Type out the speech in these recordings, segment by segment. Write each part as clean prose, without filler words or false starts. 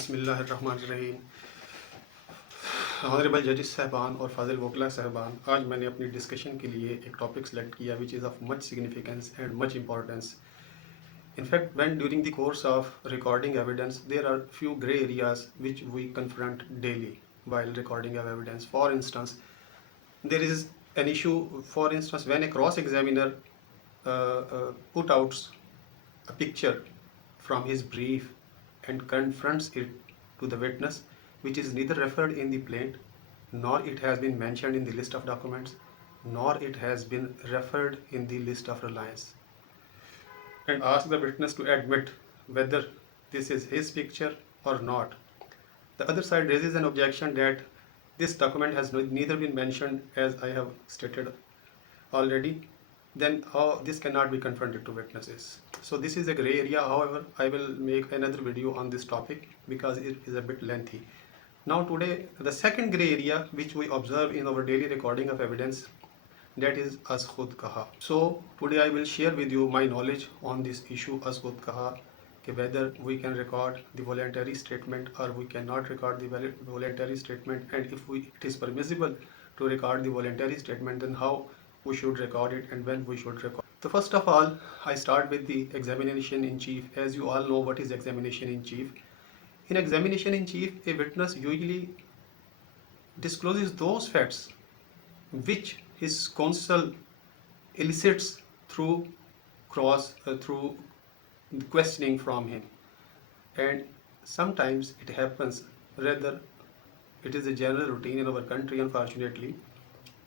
बिस्मिल्लाहिर्रहमानिर्रहीम। ऑनरेबल जजेस साहबान और फाजिल वकला साहबान, आज मैंने अपनी डिस्कशन के लिए एक टॉपिक सेलेक्ट किया which is of much significance and much importance. In fact, when during the course of recording evidence, there are few gray areas which we confront daily while recording of evidence. For instance, there is an issue, for instance, when a cross-examiner put out a picture from his brief and confronts it to the witness, which is neither referred in the plaint, nor it has been mentioned in the list of documents, nor it has been referred in the list of reliance, and ask the witness to admit whether this is his picture or not. The other side raises an objection that this document has neither been mentioned, as I have stated already, then this cannot be confronted to witnesses. So this is a gray area. However, I will make another video on this topic because it is a bit lengthy. Now today, the second gray area which we observe in our daily recording of evidence, that is as khud kaha. So today I will share with you my knowledge on this issue as khud kaha, whether we can record the voluntary statement or we cannot record the voluntary statement, and if it is permissible to record the voluntary statement, then how we should record it and when we should record. So first of all, I start with the examination in chief. As you all know, what is examination in chief? In examination in chief, a witness usually discloses those facts which his counsel elicits through through questioning from him, and sometimes it happens, rather it is a general routine in our country, unfortunately,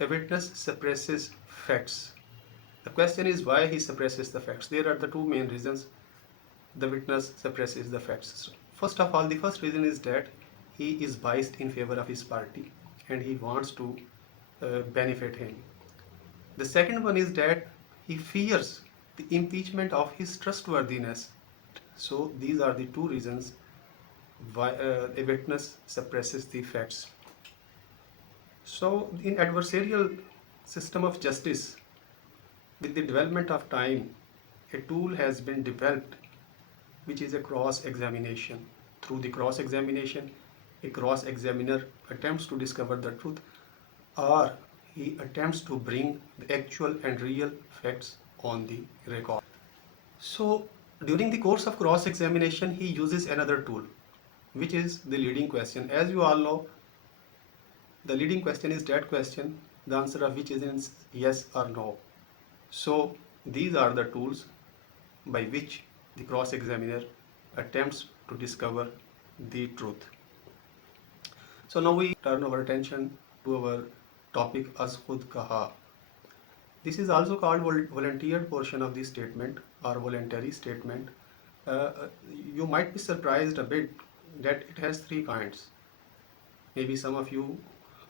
a witness suppresses facts. The question is why he suppresses the facts. There are the two main reasons the witness suppresses the facts. First of all, the first reason is that he is biased in favor of his party and he wants to benefit him. The second one is that he fears the impeachment of his trustworthiness. So these are the two reasons why a witness suppresses the facts. So in adversarial system of justice, with the development of time, a tool has been developed which is a cross-examination. Through the cross-examination, a cross-examiner attempts to discover the truth, or he attempts to bring the actual and real facts on the record. So during the course of cross-examination, he uses another tool, which is the leading question. As you all know, the leading question is that question, the answer of which is yes or no. So these are the tools by which the cross-examiner attempts to discover the truth. So now we turn our attention to our topic as khud kaha. This is also called volunteered portion of the statement or voluntary statement. You might be surprised a bit that it has three kinds. Maybe some of you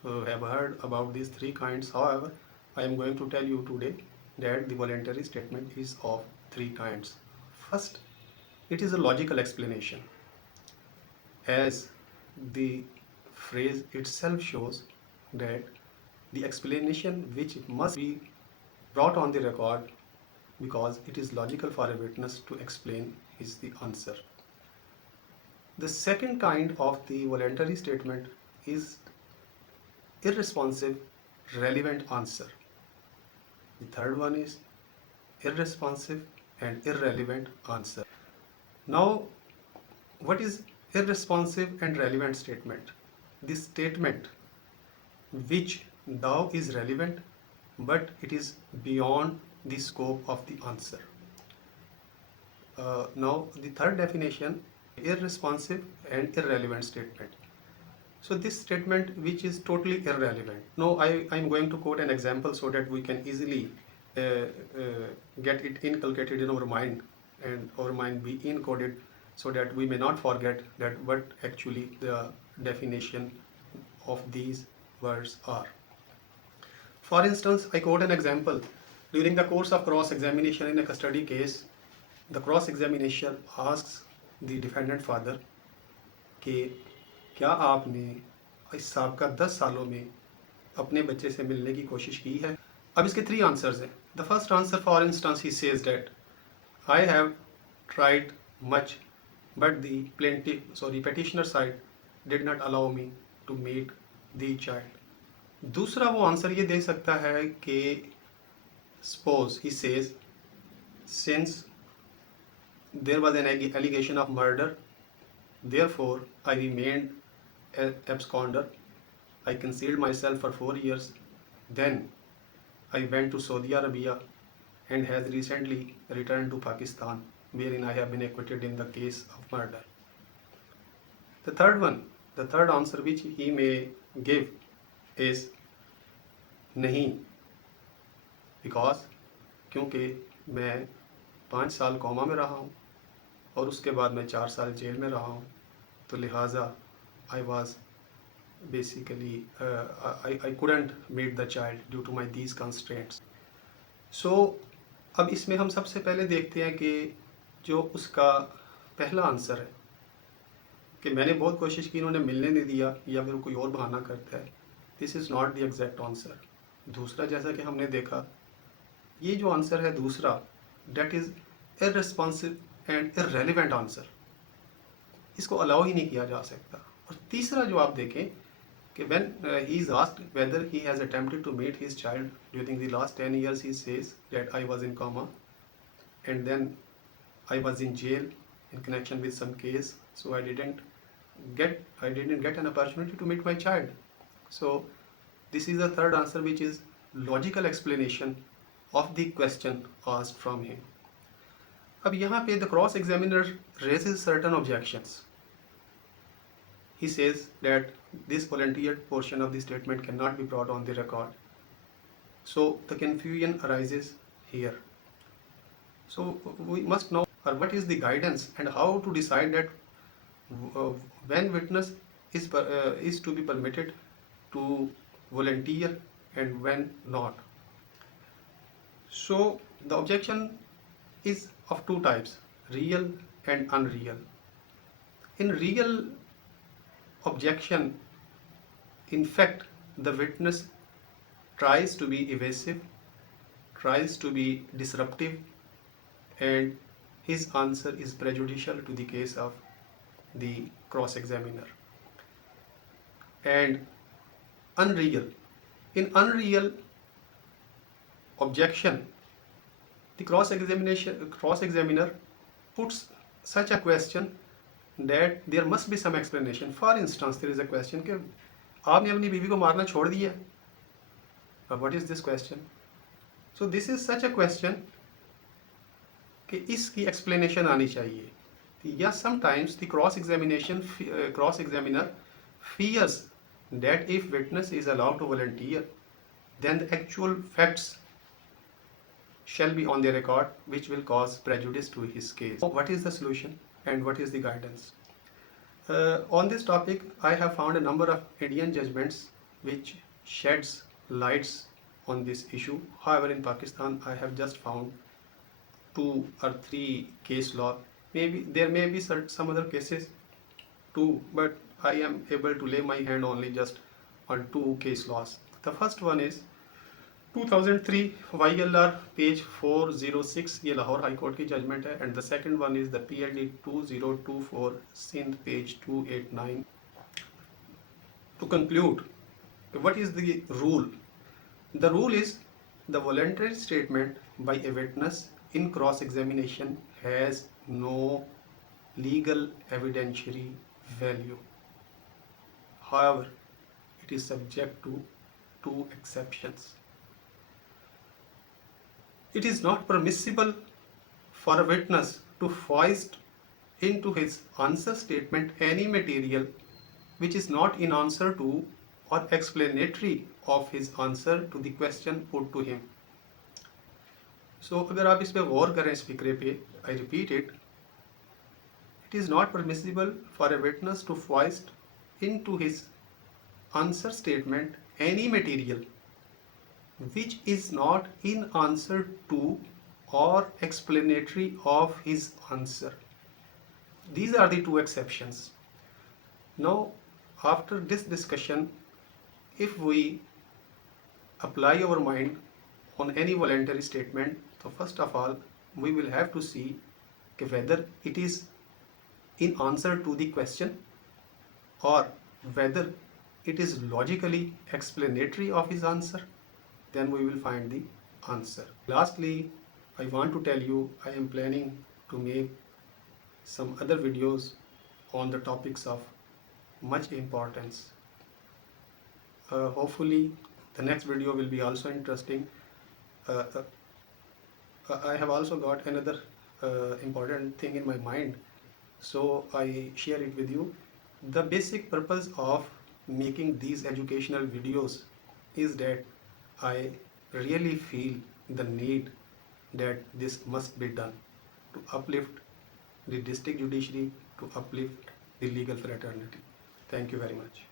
have heard about these three kinds. However, I am going to tell you today that the voluntary statement is of three kinds. First, it is a logical explanation, as the phrase itself shows that the explanation which must be brought on the record because it is logical for a witness to explain is the answer. The second kind of the voluntary statement is irresponsive relevant answer. The third one is irresponsive and irrelevant answer. Now, what is irresponsive and relevant statement? This statement which now is relevant but it is beyond the scope of the answer. Now the third definition, irresponsive and irrelevant statement. So this statement which is totally irrelevant. Now I am going to quote an example so that we can easily get it inculcated in our mind and our mind be encoded so that we may not forget that what actually the definition of these words are. For instance, I quote an example. During the course of cross-examination in a custody case, the cross-examination asks the defendant father कि क्या आपने इस साबका 10 सालों में अपने बच्चे से मिलने की कोशिश की है? अब इसके 3 आंसर्स हैं. The first answer, for instance, he says that I have tried much but the petitioner side did not allow me to meet the child. दूसरा वो आंसर ये दे सकता है कि suppose he says, since there was an allegation of murder, therefore I remained absconder. I concealed myself for 4 years. Then I went to Saudi Arabia and has recently returned to Pakistan, wherein I have been acquitted in the case of murder. The third answer which he may give is नहीं, because क्योंकि मैं 5 साल coma में रहा हूँ और उसके बाद मैं 4 साल जेल में रहा हूँ, तो लिहाजा I was basically I couldn't meet the child due to my these constraints. So अब इसमें हम सबसे पहले देखते हैं कि जो उसका पहला आंसर है कि मैंने बहुत कोशिश की, इन्होंने मिलने नहीं दिया या फिर कोई और बहाना करता है, this is not the exact answer. दूसरा, जैसा कि हमने देखा, ये जो आंसर है दूसरा, that is irresponsive and irrelevant answer, इसको अलाउ ही नहीं किया जा सकता. और तीसरा जो आप देखें कि when he is asked whether he has attempted to meet his child during the last 10 years, he says that I was in coma and then I was in jail in connection with some case, so I didn't get an opportunity to meet my child. So this is the third answer, which is logical explanation of the question asked from him. अब यहाँ पे the cross examiner raises certain objections. He says that this volunteered portion of the statement cannot be brought on the record. So the confusion arises here. So we must know what is the guidance and how to decide that when witness is to be permitted to volunteer and when not. So the objection is of two types, real and unreal. In real objection, in fact, the witness tries to be evasive, tries to be disruptive, and his answer is prejudicial to the case of the cross-examiner. And unreal, in unreal objection, the cross-examiner puts such a question that there must be some explanation. For instance, there is a question कि आपने अपनी बीवी को मारना छोड़ दिया. What is this question? So this is such a question कि इसकी explanation आनी चाहिए. या sometimes the cross-examiner fears that if witness is allowed to volunteer, then the actual facts shall be on the record, which will cause prejudice to his case. So what is the solution and what is the guidance? On this topic, I have found a number of Indian judgments which sheds lights on this issue. However, in Pakistan, I have just found 2 or 3 case law. Maybe there may be some other cases too, but I am able to lay my hand only just on 2 case laws. The first one is 2003 YLR page 406, ये Lahore high court की judgement है. And the second one is the PLD 2024 Sindh page 289. To conclude, what is the rule? The rule is the voluntary statement by a witness in cross-examination has no legal evidentiary value. However, it is subject to 2 exceptions. It is not permissible for a witness to foist into his answer statement any material which is not in answer to or explanatory of his answer to the question put to him. So अगर आप इस पे गौर करें इस फिक्रे पे, I repeat it, it is not permissible for a witness to foist into his answer statement any material which is not in answer to or explanatory of his answer. These are the 2 exceptions. Now, after this discussion, if we apply our mind on any voluntary statement, so first of all, we will have to see whether it is in answer to the question or whether it is logically explanatory of his answer, then we will find the answer. Lastly, I want to tell you I am planning to make some other videos on the topics of much importance. Hopefully the next video will be also interesting. Uh, I have also got another important thing in my mind, so I share it with you. The basic purpose of making these educational videos is that I really feel the need that this must be done to uplift the district judiciary, to uplift the legal fraternity. Thank you very much.